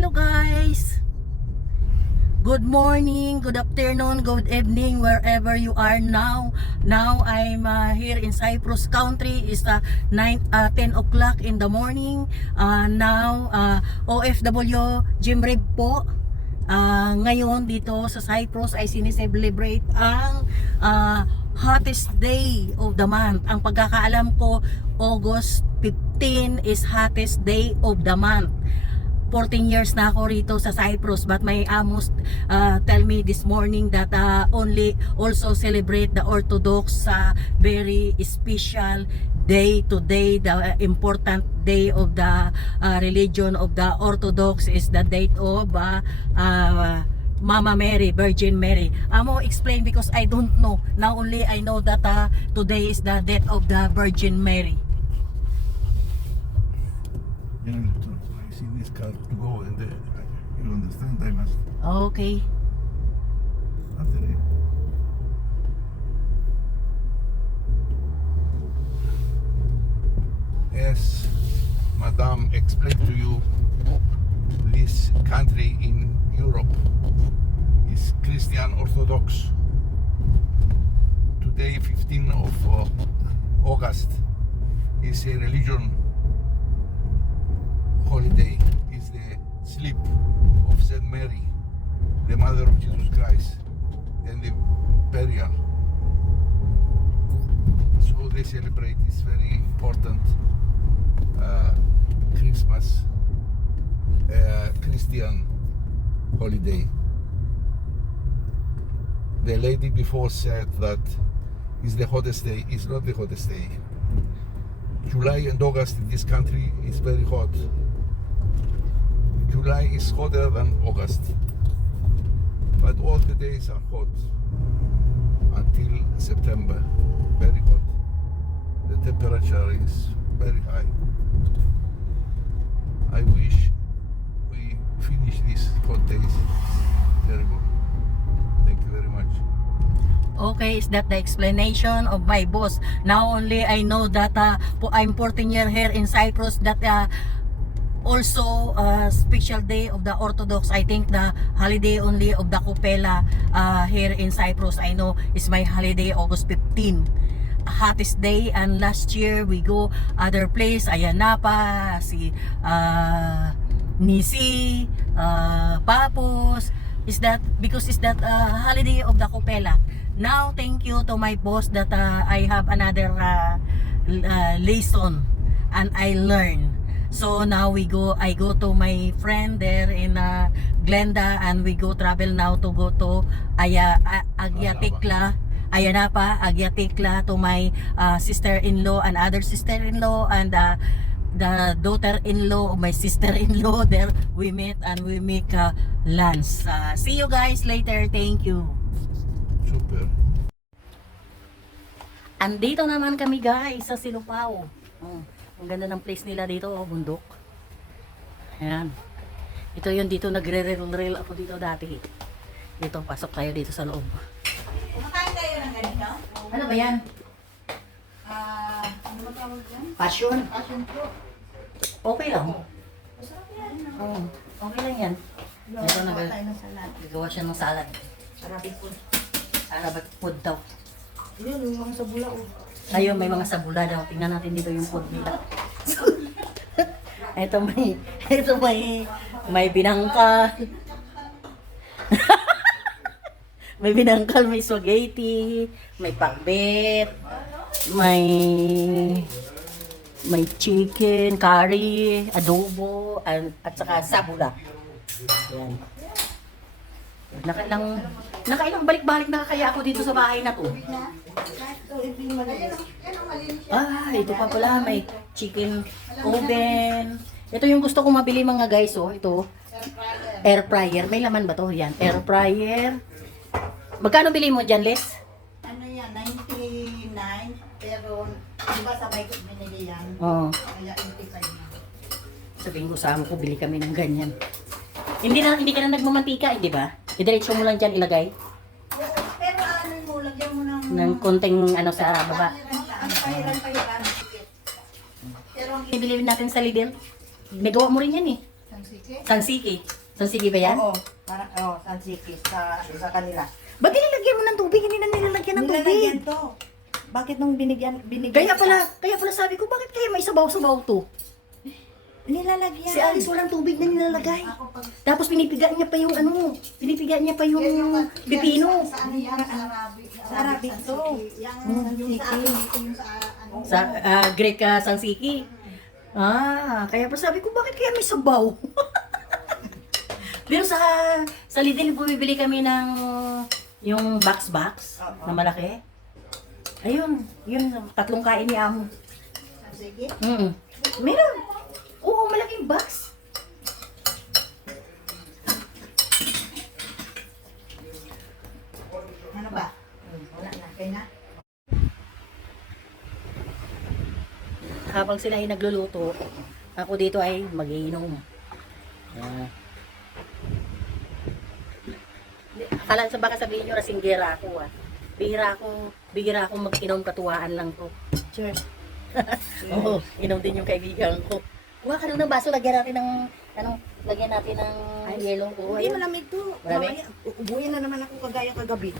Hello guys! Good morning, good afternoon, good evening, wherever you are now. Now I'm here in Cyprus country. It's 10 o'clock in the morning. Now OFW Gym Rib po. Ngayon dito sa Cyprus ay sineselebrate ang hottest day of the month. Ang pagkakaalam ko, August 15 is hottest day of the month. 14 years na ako rito sa Cyprus, but my amos tell me this morning that only also celebrate the Orthodox very special day today. The important day of the religion of the Orthodox is the date of Mama Mary, Virgin Mary. Amo explain because I don't know. Now only I know that today is the death of the Virgin Mary. I see this car to go and you understand I must Okay. after it. As Madame explained to you, this country in Europe is Christian Orthodox. Today 15 of August is a religion holiday, is the sleep of Saint Mary, the mother of Jesus Christ, and the burial. So they celebrate this very important Christmas Christian holiday. The lady before said that is the hottest day. It's not the hottest day. July and August in this country is very hot. July is hotter than August, but all the days are hot until September, very hot. The temperature is very high. I wish we finish these hot days. Terrible. Thank you very much. Okay, is that the explanation of my boss? Now only I know that I'm 14 years here in Cyprus, that also special day of the Orthodox. I think the holiday only of the Kupela here in Cyprus, I know, is my holiday August 15, hottest day. And last year we go other place, Ayanapa, si Nisi, Papos. Is that because is that holiday of the Kupela. Now thank you to my boss that I have another lesson and I learn. So now I go to my friend there in Glenda, and we go travel now to go to Agyatikla, Ayanapa, Agyatikla, to my sister-in-law and other sister-in-law, and the daughter-in-law of my sister-in-law. There we meet and we make lunch. See you guys later. Thank you. Super. Andito naman kami guys sa Silupao. Ang ganda ng place nila dito, bundok. Ayan. Ito yun, dito nagre-rail ako dito dati. Dito, pasok tayo dito sa loob. Kumakain kayo ng ganito? Ano ba yan? Ano ba tawag yan? Passion? Passion fruit. Okay lang. Masarap yan. Oo, okay lang yan. Ito, Gawa tayo ng salad. nagawa siya ng salad. Arabic food. Arabic food daw. Yun, yung mga sabula oh. Ayun, may mga sabula daw. Tingnan natin dito yung food nila. ito may binangkal. May binangkal, may spaghetti, may pakbet, may chicken, curry, adobo, at saka sabula. Yan. Nakailang balik-balik na kaya ako dito sa bahay na to. Ito pa pala, may chicken oven. Ito yung gusto kong mabili mga guys, oh. Ito, air fryer. May laman ba to? Yan, air fryer. Magkano bili mo dyan, Les? Ano yan, 99. Pero, di ba sabay ko binili yan? Oo. Kaya 85 na. Sabihin ko sa amo ko, bili kami ng ganyan. Hindi ka na nagmamantika, di ba? Idiretso mo lang dyan ilagay. Pero ano mo, lagyan mo Ng konting sa baba. Ang pahiran pa yung ano. Pero ang Ibili natin sa Lidl. Nagawa mo rin yan eh. Sansiki? Sansiki. Sansiki ba yan? Oo, parang, sansiki sa kanila. Ba't nilalagyan mo ng tubig? Hindi na nilalagyan ng tubig. Nilalagyan to. Bakit nung binigyan Kaya pala sabi ko, bakit kaya may sabaw-sabaw to? Nilalagyan. Si Alice walang tubig na nilalagay. Ako pag... Tapos pinipiga niya pa yung pinipiga niya pa yung pipino. Sa ano yan? Sa Arabic. Sa Arabic to. Yung sa akin dito, yung sa ano. Sa Greek sansiki. Kaya pa sabi ko, bakit kaya may sabaw? Pero sa Lidl, bumibili kami ng yung box na malaki. Ayun, yun, 3 kain ni Amo. Sansiki? Meron. Oo, malaking box. Ano ba? Wala na. Kaya na? Habang sila ay nagluluto, ako dito ay magiinom. Akala sa baka sabihin nyo, rasinggera ako Bihira ako mag-inom, katuwaan lang to. Cheers. Oo, inom din yung kaibigan ko. Kuha ka ng baso, lagyan natin ng, lagyan natin ng yellow ko. Hindi malamig to. Malamig? Ubuhin na naman ako kagaya kagabi.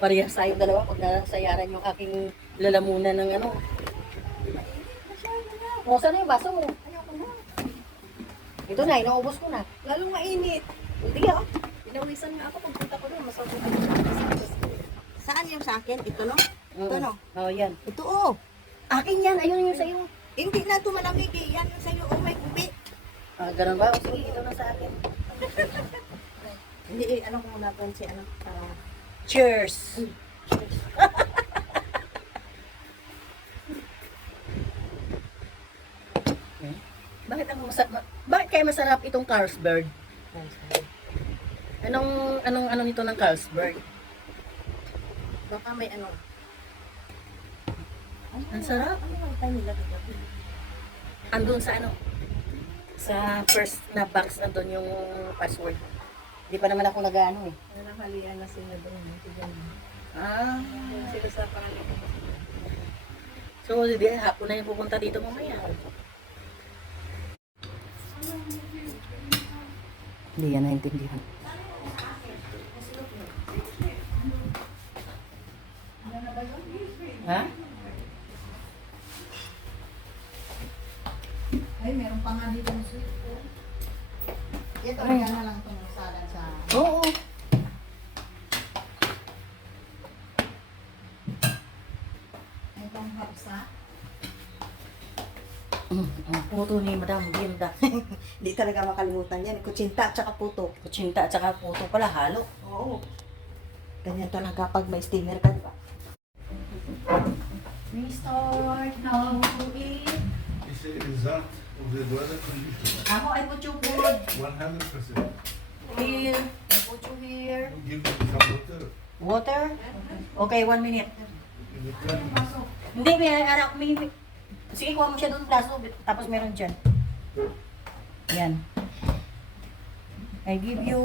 Parehas tayo dalawa pag nasayaran yung aking lalamunan ng ano. O, saan na yung baso mo? Ayoko na. Ito na, inaubos ko na. Lalong mainit. Hindi ah. Pinawisan nga ako pagpunta ko doon. Masarap ako. Saan yung sa akin? Ito no? Ito no? Oo, yan. Ito oh. Akin yan, ayun yung sa'yo. Hindi na ito malamig eh. Yan yung sa'yo. Oh, may kubi. Ganun ba? O, sige, ito na sa akin. Hindi ano ko muna si ano. Cheers! Bakit kaya masarap itong Carlsberg? Anong nito ng Carlsberg? Baka may ano. Ang sarap. Ano ang tayo nila kagabi? Andun sa sa first na box, andun yung password. Hindi pa naman ako nag-ano eh. Nakalian na sila doon. Sila sa pangalan. So, hindi, hapon na yung pupunta dito mamaya. Hindi yan naintindihan. Ha? Ay, meron pa nga dito ng sweet po. Ito, organ na lang itong salad sa... Oo. Itong hapsa. Ang puto ni Madam Gilda. Hindi talaga makalimutan yan. Kutsinta at saka puto. Kutsinta at saka puto pala, halo. Oo. Ganyan talaga pag may steamer ka, di ba? We start now to eat. It's a result of the weather condition. Ako, I put you food 100%. here. I put you here. Give me some water. Water? Okay, 1 minute. In the can. Hindi, may sige, kuha mo siya doon, plaso. Tapos meron dyan. Yan. I give you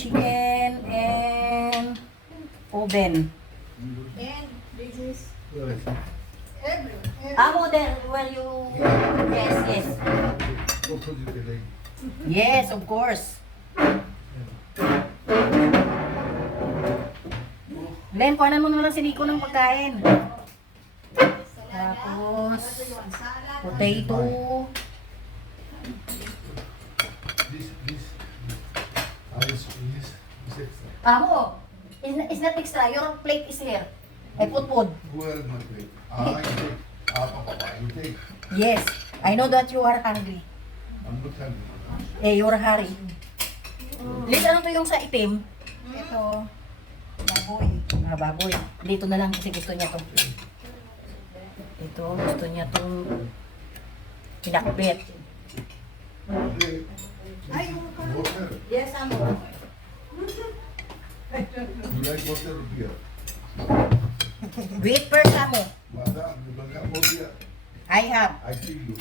chicken and oven. And this is Yes. Model, where you... Yes. Go put it away. Yes, of course. Len, kuhanan mo na lang si Nico ng pagkain. Tapos, potato. This. This extra. Amo, it's not extra. Your plate is here. I put food. Where is my plate? I take. Papa, you take. Yes, I know that you are hungry. I'm not hungry. You're hurry. Liz, ano to yung sa itim? ito. Baboy. Baboy. Dito na lang kasi gusto niya to. Ito, gusto niya tong pinakbet. Okay. Ay, yung Water. yes, amo. You like water or beer? Wait first, Amo. Madam, you don't have more beer. I have. I see you.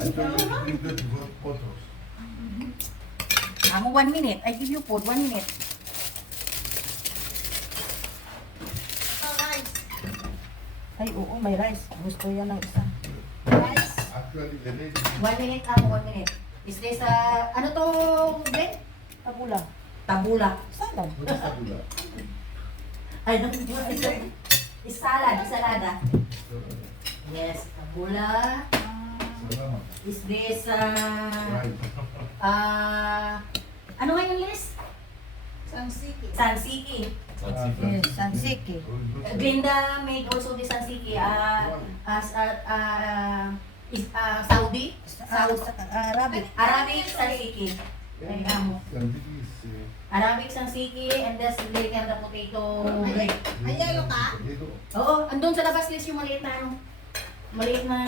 I told you to bring that bottles. Amo, 1 minute. I give you food, 1 minute. Rice. Ay, oo, may rice. Gusto yan ng isa. Rice. After Actually, the lady. 1 minute, 1 minute. Is this, ano to, Glenn? Tabula. Tabula. Salad. What is tabula? I don't know. Is salad, salada. Yes, tabula. Salamat. Is this, Right. ano nga yung list? Sansiki. Sansiki. Yes, sansiki. Glinda made also the Sansiki. Saudi? Arabic. Arabic Sansiki. Ay, amo. Sansiki is Arabic Sansiki and this later the potato. Ay, yelo ka? potato. Oo, andun sa labas list yung maliit na ano. Maliit na...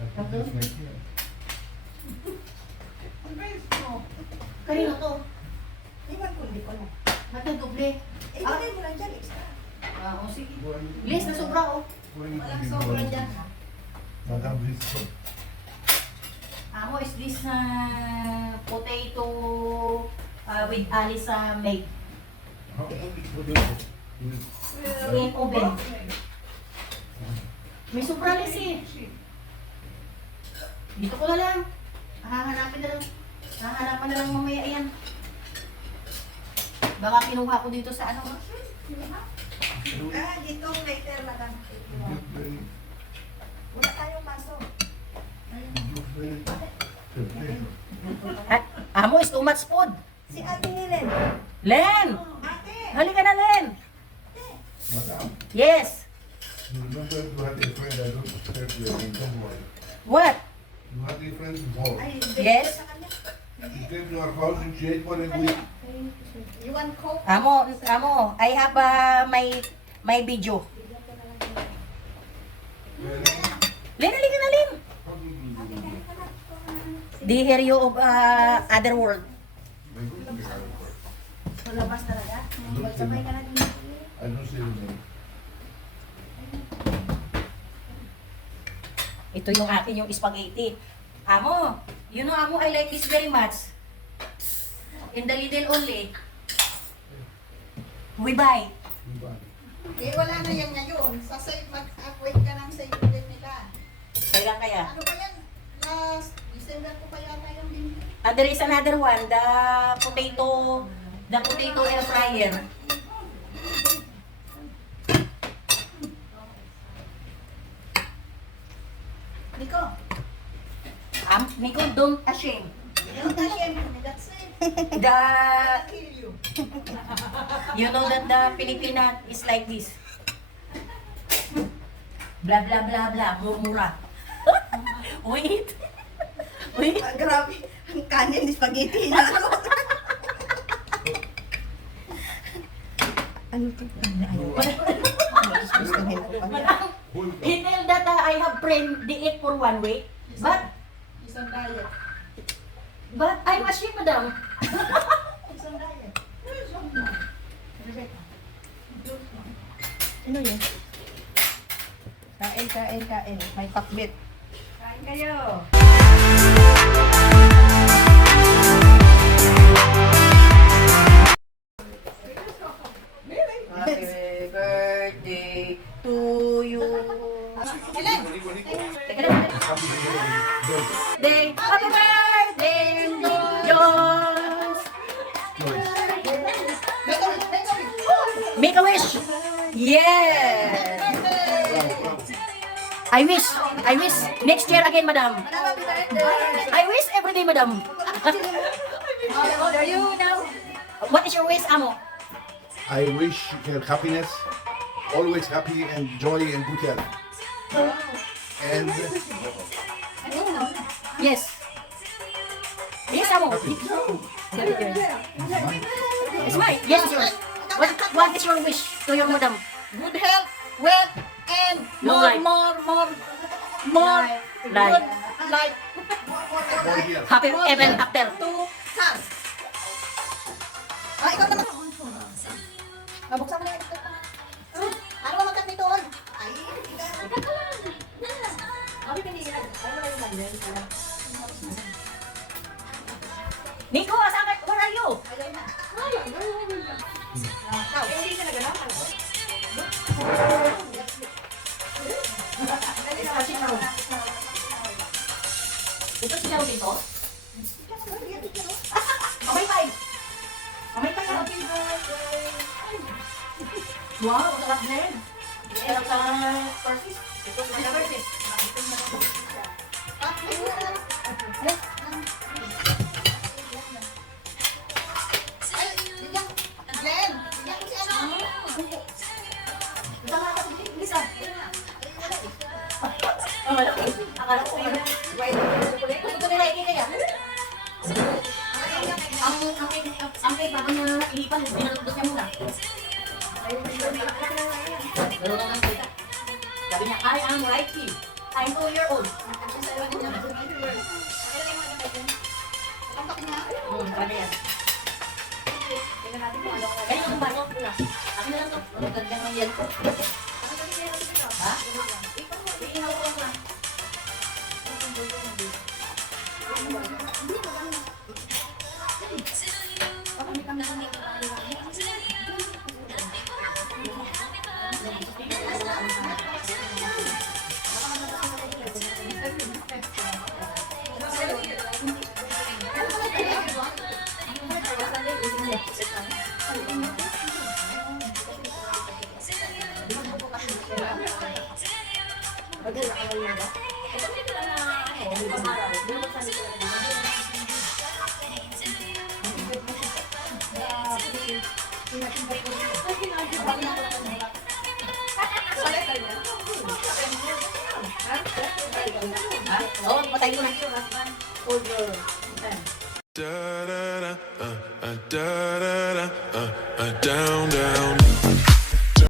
I put this right here. Kanino to? Iwan ko, hindi ko na. Ba't nagdoble? Ilagay mo lang dyan, extra. Oo, sige. Why- List na sobra oh. why you Walang give sobra one? dyan. Madam Rizzo. Amo is this potato with alisa made How potato? in oven. May sobra list eh. Dito ko na lang. Hahanapin na lang. Hahanapan na lang mamaya yan. Baka kinuha ko dito sa ano. Dito later na lang. Wala tayong baso. Amo is too much food. Si Ate Helen. Len! Ate! Halika na, Len! Madam, Yes! you remember you had a friend, I don't disturb you again, don't worry. What? You had a friend before. Ay, Yes? sa kanya. You came to our house and she ate one every week. You want Coke? Amo, I have my video. Len, halika na, Len! They hear you of other world. Sa labas talaga? Magsabay ka na din. I don't say the name. Ito yung akin, yung spaghetti. Amo, you know, Amo, I like this very much. In the Lidl only. We buy. Eh, wala na yan ngayon. Sa save, mag-wait ka ng save ulit nila. Kailan kaya? Ano ba yan? Last December ko pa yata yung din. There is another one, the potato air fryer. Nico, Nico, don't ashamed. yung tashem, that's it. The, I'll kill you. you know that the Filipina is like this. Blah, blah, blah, blah, murmura. Wait. Wait. Ah, grabe. Ang kanin ni spaghetti na ako. Ano to? Gustuhin ko pa. Madam, he tell that I have friend, they eat for 1 week. Isang diet. But I'm ashamed, madam. Isang diet. Ano yun? Kain, kain, kain. May pakbit. Kain kayo. Happy birthday to you. Helen! Teka lang. Day, happy birthday, yours. Make a wish. Yes. I wish. Next year again, madam. Happy birthday! I wish every day, madam. How old are you now? What is your wish, amo? I wish her happiness, always happy and joy and good health. And Yes. Yes, amo. It's mine. Yes, it's yours. What is your wish to your madam? Good health, wealth, and Long life. more Life. good life. more years. Happy even after. To come. Ah, ikaw naman. Mabuksan mo na yung ano ba magkat nito? Ay, Nico, saan ka? Where are you? Ito si Jaro dito? Mamay pa eh. Mamay pa yan. Wow, sarap din. Sarap sa Persis. Ito sa Persis. Glenn, bigyan ko si ano? Tama ka, please ah. Akala ko yun. Gusto nila ikikaya. Ang cake bago niya ilipan, pinatugtog niya muna. Sabi niya, I am righty. I'm 2 years old. Sabi yan. Kaya yung bago ko na. Akin na lang to. Maganda ng yan ko. Ha? Iinaw ko lang. Oh, patay ko na. Da da da, down down.